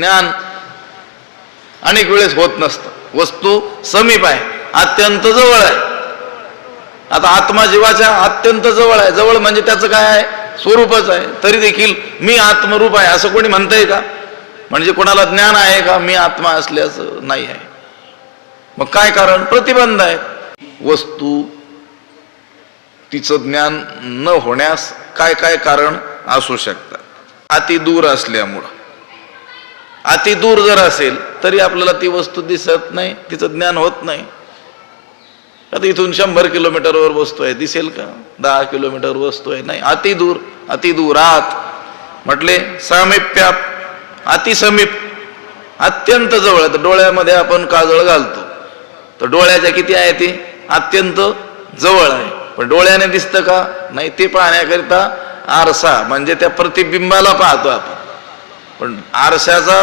ज्ञान अनेक वेळेस होत नसतं. वस्तू समीप आहे अत्यंत जवळ आहे. आता आत्मा जीवाच्या अत्यंत जवळ आहे. जवळ म्हणजे त्याचं काय आहे? स्वरूपच आहे. तरी देखील मी आत्मरूप आहे असं कोणी म्हणतंय का? म्हणजे कोणाला ज्ञान आहे का? मी आत्मा असल्याचं नाही आहे. मग काय कारण? प्रतिबंध आहे. वस्तू तिचं ज्ञान न होण्यास काय काय कारण असू शकतात? अति दूर असल्यामुळं. अति दूर जर असेल तरी आपल्याला ती वस्तू दिसत नाही तिचं ज्ञान होत नाही. आता इथून शंभर किलोमीटरवर वस्तू आहे दिसेल का? दहा किलोमीटर वस्तू आहे नाही अति दूर अति दूरात. म्हटले सामिप्याप अति समीप अत्यंत जवळ तर डोळ्यामध्ये आपण काजळ घालतो. तर डोळ्याच्या किती आहे ती? अत्यंत जवळ आहे. पण डोळ्याने दिसतं का? नाही ते पाहण्याकरिता आरसा म्हणजे त्या प्रतिबिंबाला पाहतो आपण. पण आरशाचा